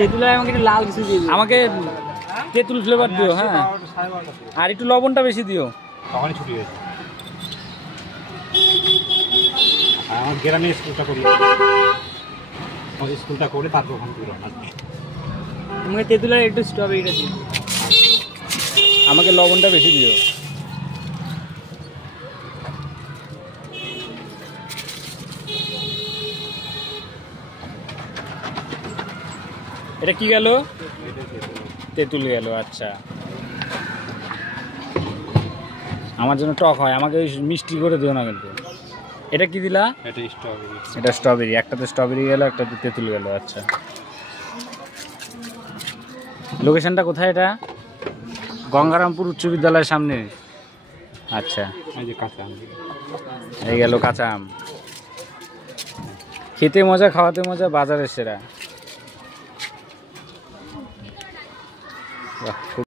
তেঁতুলের আমাকে একটু লাল কিছু দিয়ে দিও। আমাকে তেঁতুল ফ্লেভার দিও। হ্যাঁ, আর একটু লবণটা বেশি দিও। তখনই ছুটি হয়েছে। আমার গ্রামে স্কুলটা করি, স্কুলটা করে তারপর ওখান থেকে রওনা। আমাকে তেঁতুলের একটু স্ট্রবেরিটা দিও। আমাকে লবণটা বেশি দিও। এটা কি গেল? তেঁতুল গেল। আচ্ছা, আমার জন্য টক হয়, আমাকে ওই মিষ্টি করে দিও না কিন্তু। এটা কি দিলা? এটা স্ট্রবেরি। এটা স্ট্রবেরি। একটাতে স্ট্রবেরি গেল, একটাতে তেঁতুল গেল। আচ্ছা, লোকেশনটা কোথায়? এটা গঙ্গারামপুর উচ্চ বিদ্যালয়ের সামনে। আচ্ছা, এই যে কাঁচা আম, এই গেল কাঁচা আম। খেতে মজা, খাওয়াতে মজা, বাজারের সেরা। বাহ।